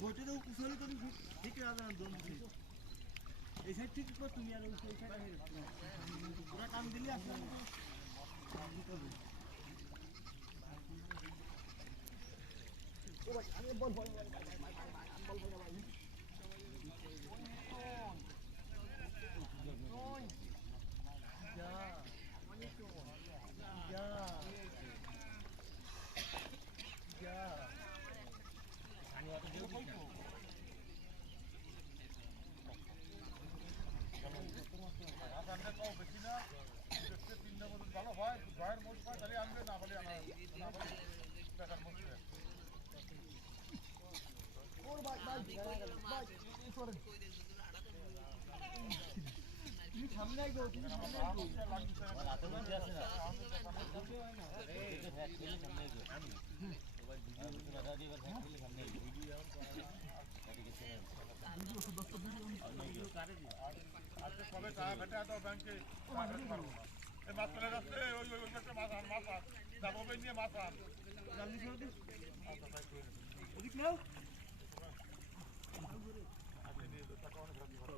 বইটা কুশলে তো ঠিক আছে দম এই সাইড ঠিক করে তুমি আর ওই সাইড পুরো কাম দিলে আসলে ও ভাই আমি বল বল বল ভাই যা অনেক যা যা আমি অত দেব না আপনাদের কও বেশি না দেখতে 3 বছর ভালো হয় ভয়ের মোট পায় তাহলে আনবে না বলে না বলে টাকার মোট ওর ভাই ভাই ভাই সরে তুমি সামনে আইগো তুমি সামনে আইগো রাতে বসে আছে না এই যে ফ্যাক্ট খেলে সামনে আইগো আমি ওই ভিডিও রাখা দিয়ে ফ্যাক্ট খেলে সামনে আইগো ভিডিও আর এদিকে ছেড়ে ভিডিও দস্ত ভিডিও কারে দি আজকে কবে টাকা ভেটা দাও ব্যাংকে পারবো না এই মাছ চলে যাচ্ছে ওই একটা মাছ যাবো বেন নিয়ে মাছ আন জলদি করে দিস আচ্ছা ভাই ওদিক নাও আপনি নিয়ে টাকা অনেক রাখি ভালো